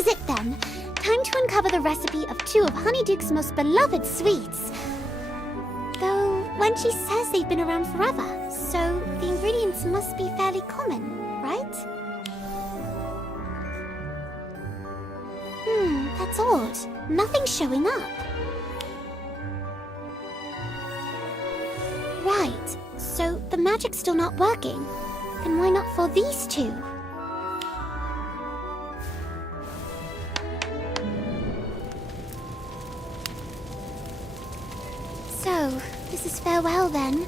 is it then. Time to uncover the recipe of 2 of Honeyduke's most beloved sweets. Though, when she says they've been around forever, so the ingredients must be fairly common, right? That's odd. Nothing's showing up. Right, so the magic's still not working. Then why not for these 2? So, this is farewell then,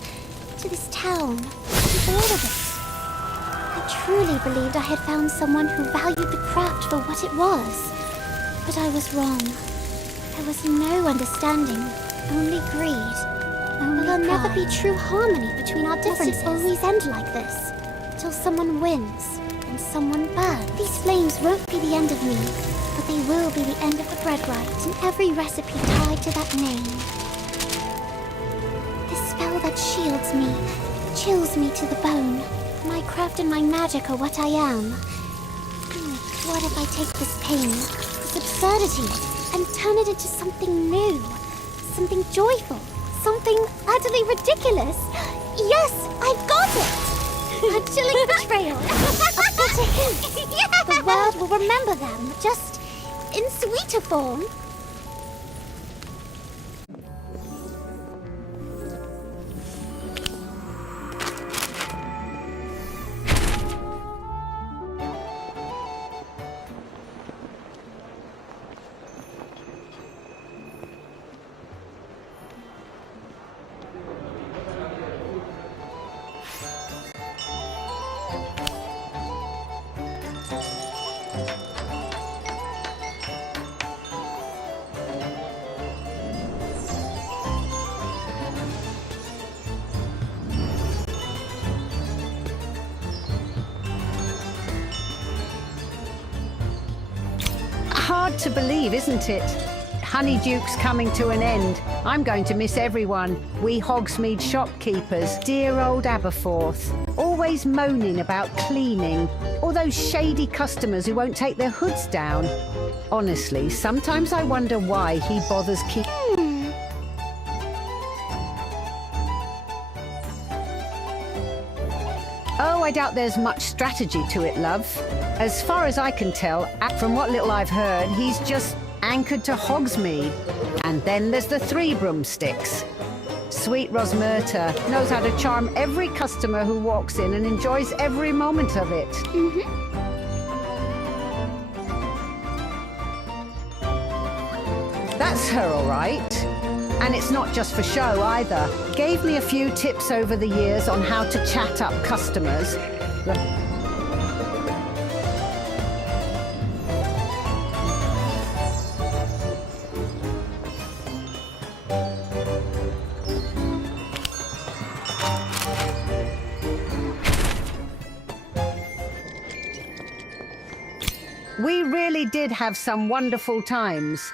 to this town, to all of it. I truly believed I had found someone who valued the craft for what it was. But I was wrong. There was no understanding, only greed. Will there never be true harmony between our differences? Does it always end like this? Till someone wins, and someone burns? These flames won't be the end of me, but they will be the end of the bread rite, and every recipe tied to that name. This spell that shields me, chills me to the bone. My craft and my magic are what I am. What if I take this pain, this absurdity, and turn it into something new, something joyful, something utterly ridiculous? Yes, I've got it! A chilling betrayal, a bitter hint. Yeah. The world will remember them, just in sweeter form. Hard to believe, isn't it? Honeyduke's coming to an end. I'm going to miss everyone. We Hogsmeade shopkeepers, dear old Aberforth, always moaning about cleaning. All those shady customers who won't take their hoods down. Honestly, sometimes I wonder why he bothers Oh, I doubt there's much strategy to it, love. As far as I can tell, from what little I've heard, he's just anchored to Hogsmeade. And then there's the 3 broomsticks. Sweet Rosmerta knows how to charm every customer who walks in and enjoys every moment of it. That's her, all right. And it's not just for show either. Gave me a few tips over the years on how to chat up customers. We really did have some wonderful times.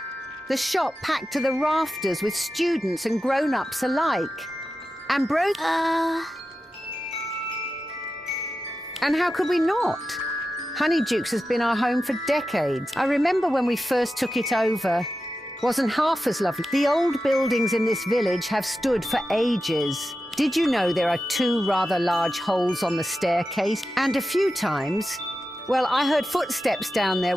The shop packed to the rafters with students and grown-ups alike. And And how could we not? Honeyduke's has been our home for decades. I remember when we first took it over. Wasn't half as lovely. The old buildings in this village have stood for ages. Did you know there are 2 rather large holes on the staircase? And a few times, well, I heard footsteps down there.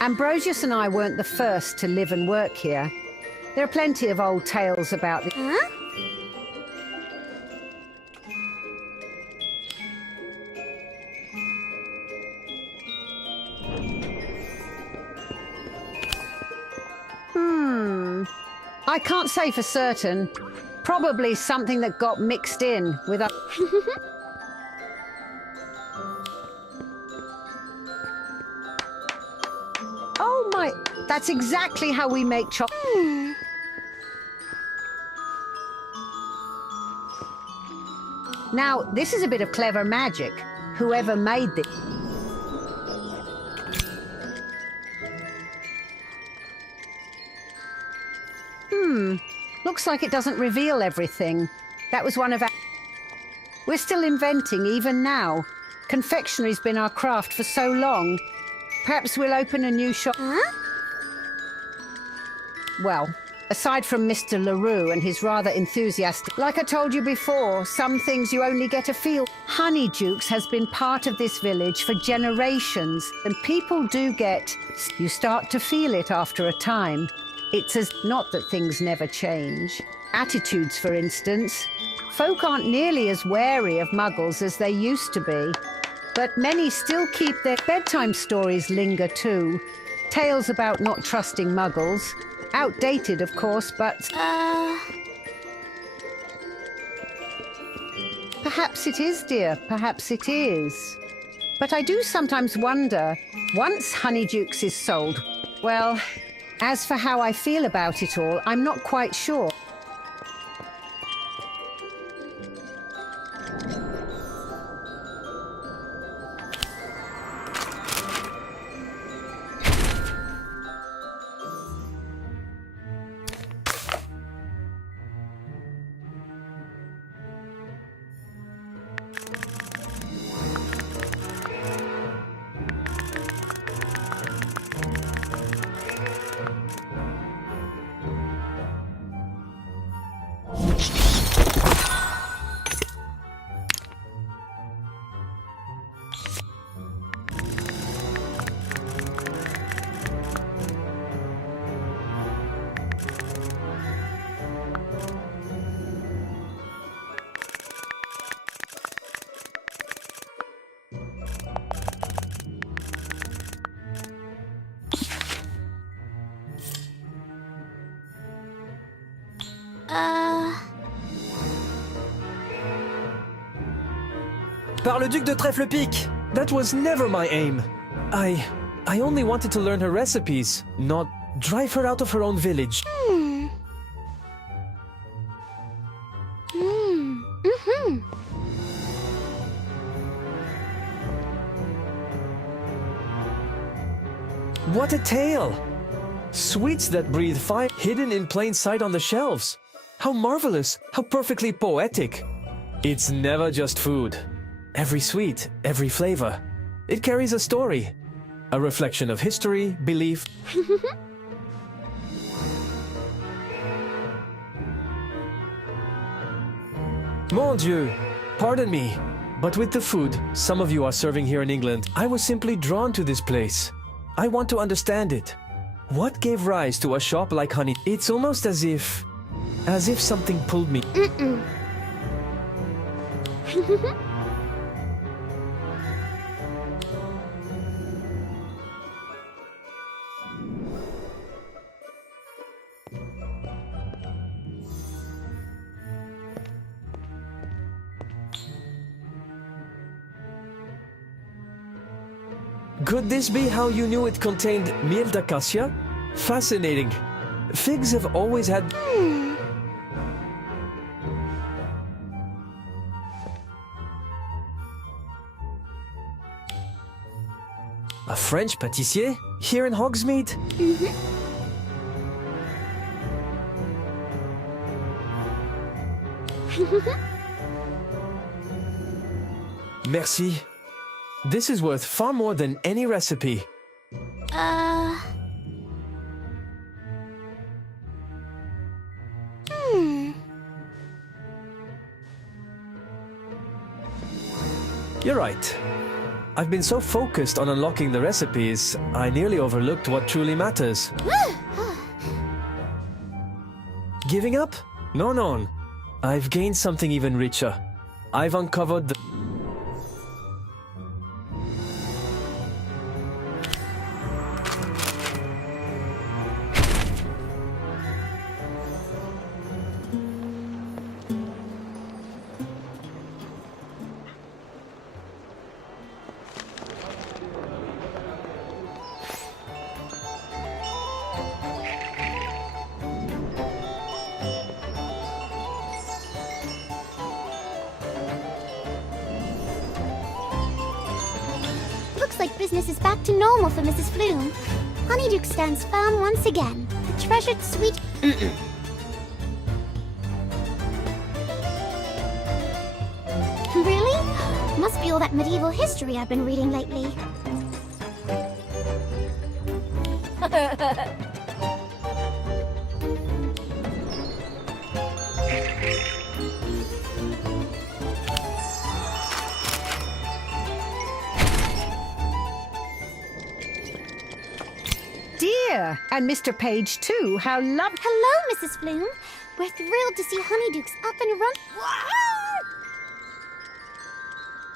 Ambrosius and I weren't the first to live and work here. There are plenty of old tales about the... I can't say for certain. Probably something that got mixed in with... Oh my... That's exactly how we make chocolate. Now, this is a bit of clever magic. Whoever made this... Looks like it doesn't reveal everything. That was one of our... We're still inventing, even now. Confectionery's been our craft for so long. Perhaps we'll open a new shop... Huh? Well, aside from Mr. LaRue and his rather enthusiastic... Like I told you before, some things you only get a feel. Honeydukes has been part of this village for generations, and people do get... You start to feel it after a time. It's as... Not that things never change. Attitudes, for instance. Folk aren't nearly as wary of muggles as they used to be. But many still keep their bedtime stories linger too. Tales about not trusting muggles. Outdated, of course, but... Perhaps it is, dear. Perhaps it is. But I do sometimes wonder, once Honeydukes is sold, well, as for how I feel about it all, I'm not quite sure. Par le Duc de Trèfle-Pique! That was never my aim. I only wanted to learn her recipes, not drive her out of her own village. What a tale! Sweets that breathe fire, hidden in plain sight on the shelves. How marvelous, how perfectly poetic. It's never just food. Every sweet, every flavor. It carries a story. A reflection of history, belief. Mon Dieu, pardon me, but with the food some of you are serving here in England, I was simply drawn to this place. I want to understand it. What gave rise to a shop like Honey? It's almost as if something pulled me. Could this be how you knew it contained miel d'acacia? Fascinating. Figs have always had... A French pâtissier? Here in Hogsmeade? Merci. This is worth far more than any recipe. You're right. I've been so focused on unlocking the recipes, I nearly overlooked what truly matters. Giving up? No, no. I've gained something even richer. I've uncovered the... Looks like business is back to normal for Mrs. Flume. Honeyduke stands firm once again. The treasured sweet... Really? Must be all that medieval history I've been reading lately. Dear, and Mr. Page too, how lovely. Hello, Mrs. Flume. We're thrilled to see Honeydukes up and run.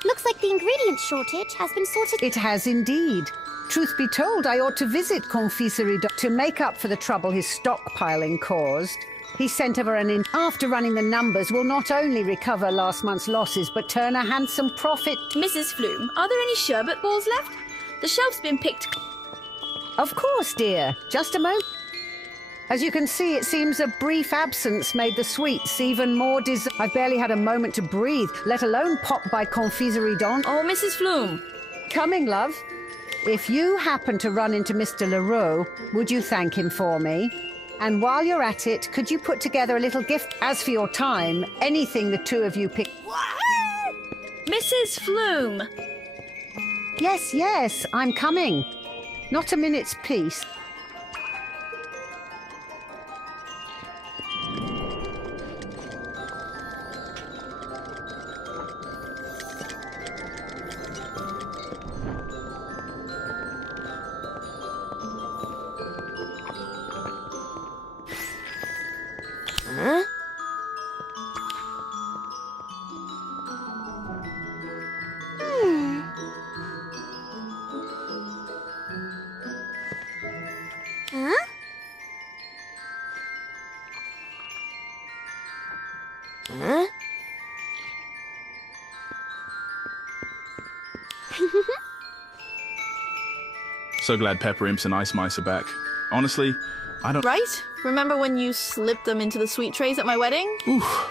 Looks like the ingredient shortage has been sorted. It has indeed. Truth be told, I ought to visit Confiserie to make up for the trouble his stockpiling caused. He sent over an after running the numbers will not only recover last month's losses, but turn a handsome profit. Mrs. Flume, are there any sherbet balls left? The shelf's been picked. Of course, dear. Just a moment. As you can see, it seems a brief absence made the sweets even more I've barely had a moment to breathe, let alone pop by Confiserie Don. Oh, Mrs. Flume. Coming, love. If you happen to run into Mr. Leroux, would you thank him for me? And while you're at it, could you put together a little gift? As for your time, anything the two of you pick... Mrs. Flume. Yes, yes, I'm coming. Not a minute's peace. So glad Pepper Imps and Ice Mice are back. Honestly, I don't... Right? Remember when you slipped them into the sweet trays at my wedding? Oof.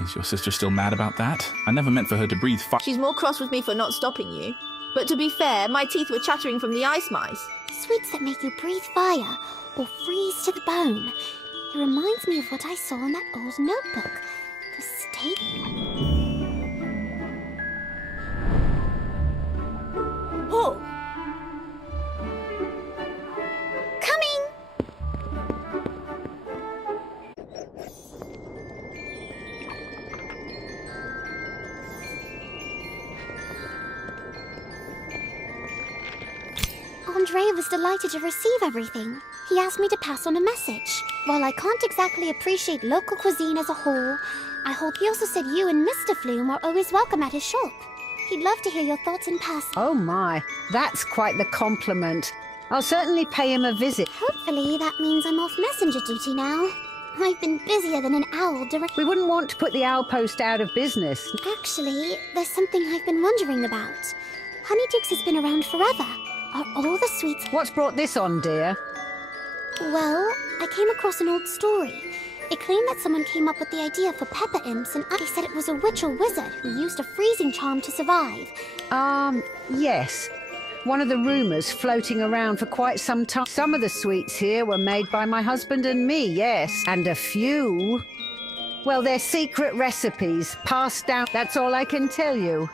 Is your sister still mad about that? I never meant for her to breathe fire. She's more cross with me for not stopping you. But to be fair, my teeth were chattering from the ice mice. Sweets that make you breathe fire or freeze to the bone. It reminds me of what I saw in that old notebook. The state... Oh! Andre was delighted to receive everything. He asked me to pass on a message. While I can't exactly appreciate local cuisine as a whole, he also said you and Mr. Flume are always welcome at his shop. He'd love to hear your thoughts in person. Oh my, that's quite the compliment. I'll certainly pay him a visit. Hopefully that means I'm off messenger duty now. I've been busier than an owl during... We wouldn't want to put the owl post out of business. Actually, there's something I've been wondering about. Honeydukes has been around forever. Are all the sweets... What's brought this on, dear? Well, I came across an old story. It claimed that someone came up with the idea for pepper imps, and they said it was a witch or wizard who used a freezing charm to survive. Yes. One of the rumours floating around for quite some time. Some of the sweets here were made by my husband and me, yes. And a few... Well, they're secret recipes, passed down. That's all I can tell you.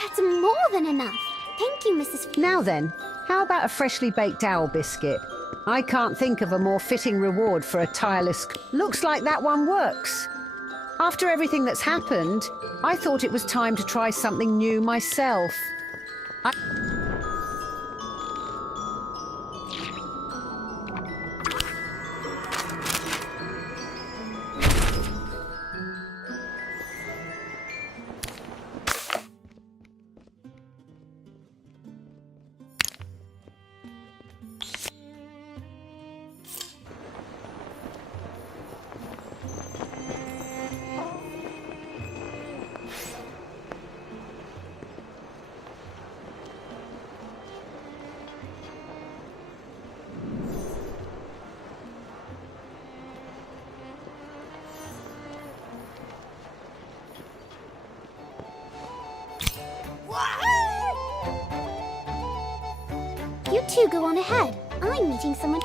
That's more than enough. Thank you, Mrs. Now then, how about a freshly baked owl biscuit? I can't think of a more fitting reward for a tireless... Looks like that one works. After everything that's happened, I thought it was time to try something new myself. You two go on ahead. I'm meeting someone...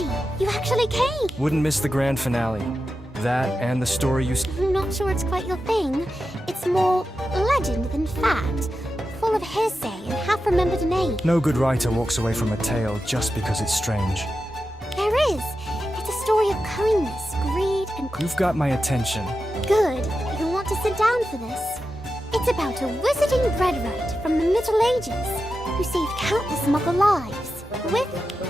Yoshi, you actually came! Wouldn't miss the grand finale. That and the story you... I'm not sure it's quite your thing. It's more legend than fact. Full of hearsay and half-remembered names. No good writer walks away from a tale just because it's strange. There is. It's a story of kindness, greed, and... You've got my attention. Good. You'll want to sit down for this. It's about a wizarding breadwright from the Middle Ages who saved countless Muggle lives with...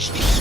you